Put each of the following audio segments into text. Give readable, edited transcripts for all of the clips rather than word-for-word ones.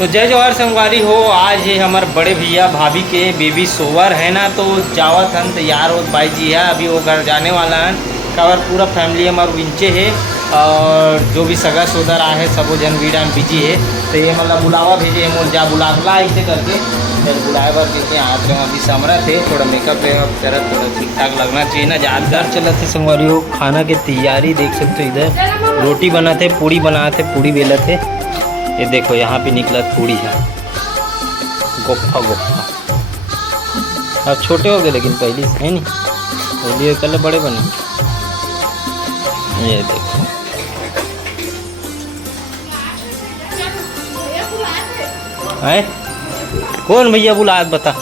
तो जय जवाहर संगवारी हो। आज है हमारे बड़े भैया भाभी के बेबी सोवर है ना, तो जावत हन तैयार हो भाई जी है। अभी वो घर जाने वाला है। काबर पूरा फैमिली हमारे विंचे है और जो भी सगा सोदर आए सब वो जन वीडियो में बिजी है। तो ये मतलब बुलावा भेजे मोल जा बुला ऐसे करके फिर बुलाए बार कहते हैं आज अभी समरा थे थोड़ा मेकअप वेकअप करा, थोड़ा ठीक ठाक लगना चाहिए ना। यादगार चला थे संगवारी हो। खाना की तैयारी देख सकते हो, इधर रोटी बनाते पूड़ी बनाते पूड़ी बेला थे। ये देखो यहाँ पे निकला पूड़ी है गोफ्फा गोफ्फा। अब छोटे हो गए लेकिन पहले से है नहीं, पहले कल बड़े बने। ये देखो है कौन भैया बुला बता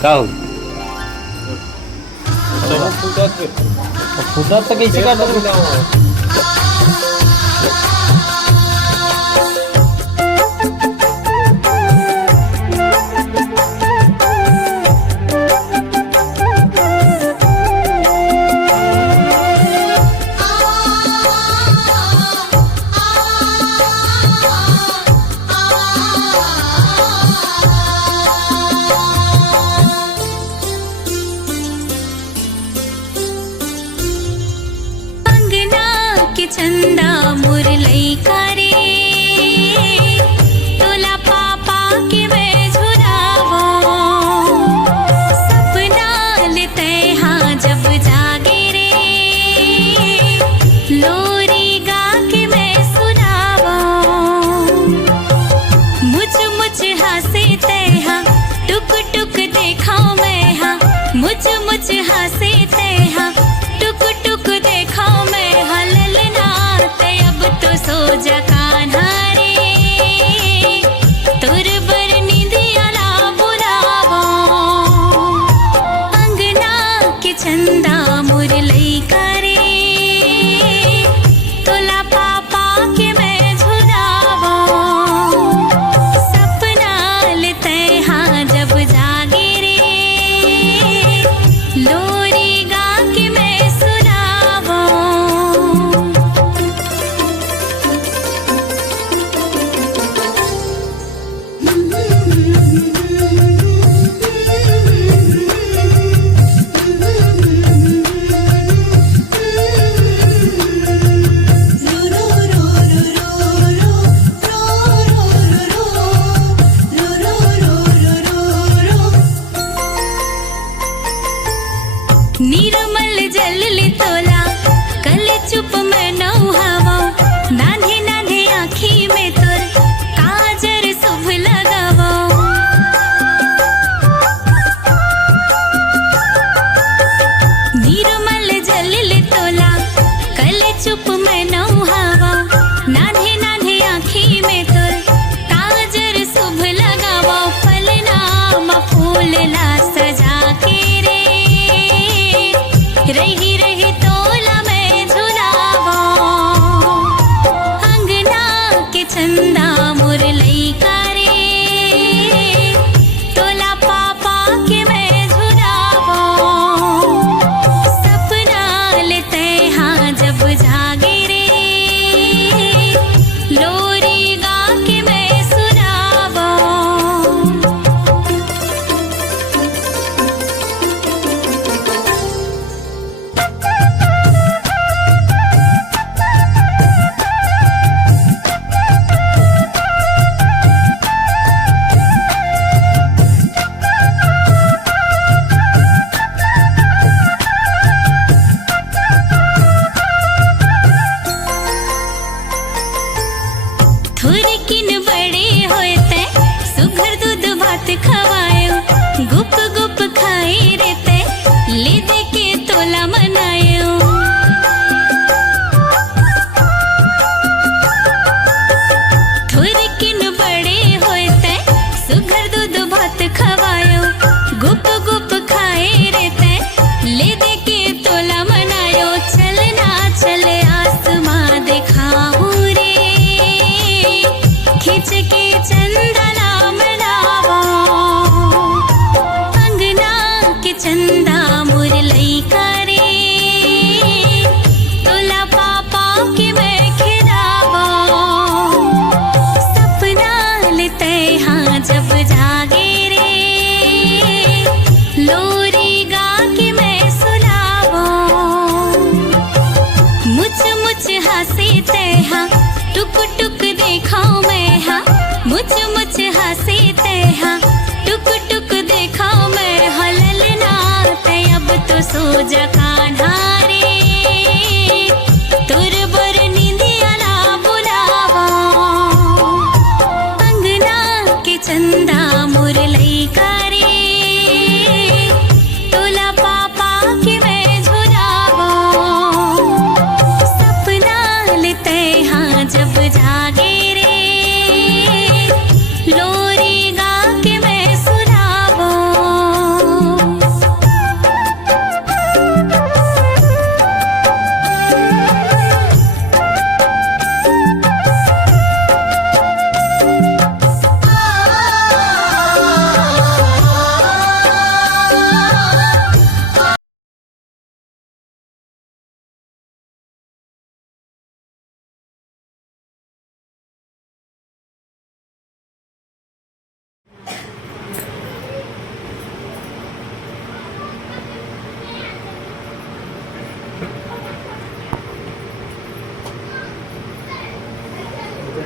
क्या हो फूटा तो कैसे काट चंदा मुरलई करे तोला पापा के मैं झुरावो सपना लेते हाँ जब जागे रे लोरी गा के मैं सुनावो मुझ मुझ हंसे ते हाँ टुक टुक देखा मैं हाँ मुझ मुझ हंसे ते हाँ टुक टुक देखा मैं हाँ अब तो सो जा कान्हा रे तुर बर निधियाला बुलावो अंगना के चंदा मुरलई करे तोला पापा के मैं झुरावो सपना लेते हाँ जब जागे रे लोरी गा के मैं सुनावो। टुक टुक देखा मैं हाँ मुझ मुझ हंसी ते हाँ टुक टुक देखा मैं हाँ ललना ते अब तो सो जा कान्हा रे तुर बर नींदिया ना बुलावा अंगना के चंदा मुरलई करे तोला पापा के मैं झुलावा सपना लेते हाँ जब जागे रे लोरी गा के मैं सुनावा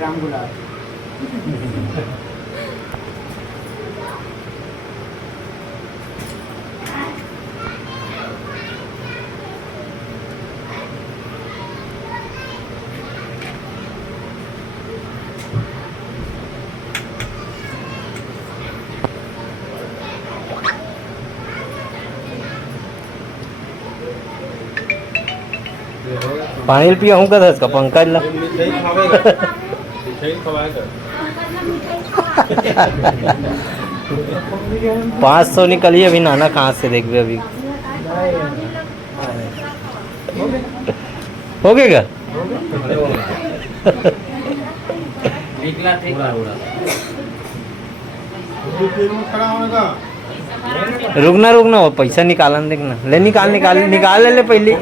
राम गुलाब पाणी पिया हूँ कदा का पंकज ला पाँच सौ निकलिए अभी नाना कहाँ से देख अभी हो गएगा रुकना रुकना वो पैसा निकालन देखना ले निकाल ले पहले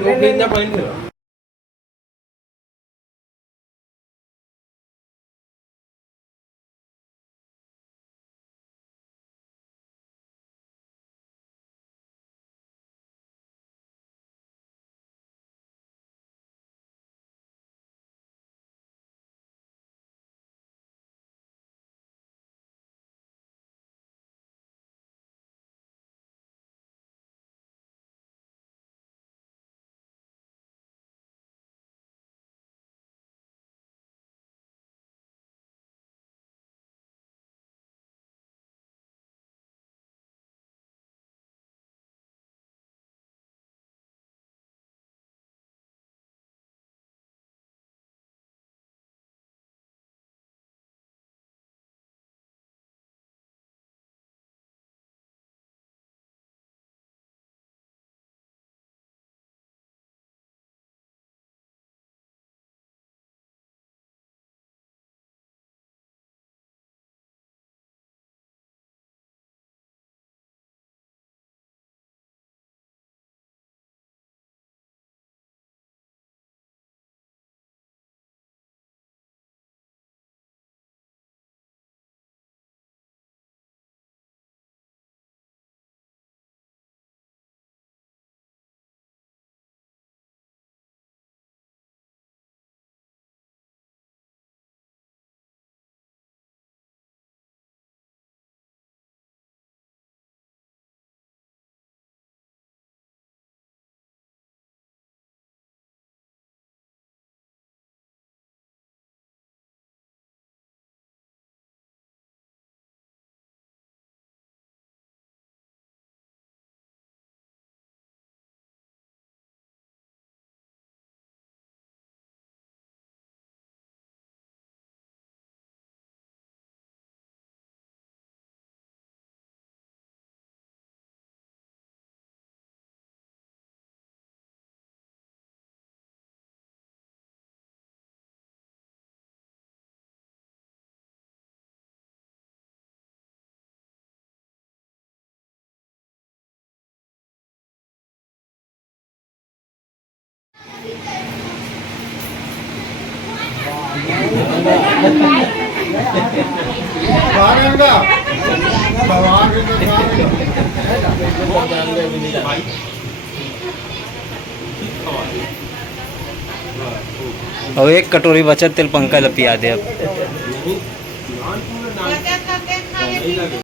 और एक कटोरी बचत तेल पंखा ला पिया दे अब।